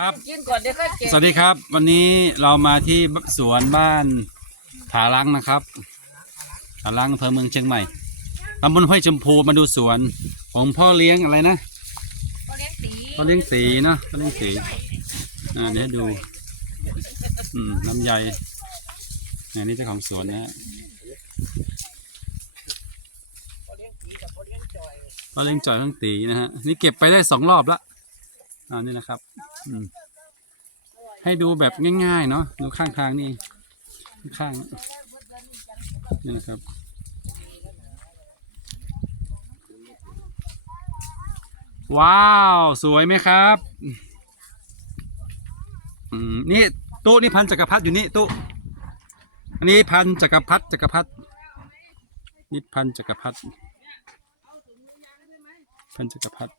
ครับ กินก่อนเดี๋ยวค่อยเก็บสวัสดีครับ วันนี้เรามาที่สวนบ้านผาลังนะครับผาลังอำเภอเมืองเชียงใหม่ตำบลห้วยชมพูมาดูสวนของพ่อเลี้ยงอะไรนะเขาเลี้ยงสีพ่อเลี้ยงสีเนาะพ่อเลี้ยงสีอ่าเดี๋ยวให้ดูอืมลำไยเนี่ยนี่เจ้าของสวนนะฮะพ่อเลี้ยงจ่อยพ่อเลี้ยงตีนะฮะนี่เก็บไปได้สองรอบละ อ่านี่นะครับ อืม ให้ดูแบบง่ายๆ เนาะดูข้างทางนี่ข้างนี่นะครับว้าว สวยไหมครับอืมนี่ตู้นี่พันจักรพรรดิอยู่นี่ตู้อันนี้พันจักรพรรดิจักรพรรดินี่พันจักรพรรดิพันจักรพรรดิ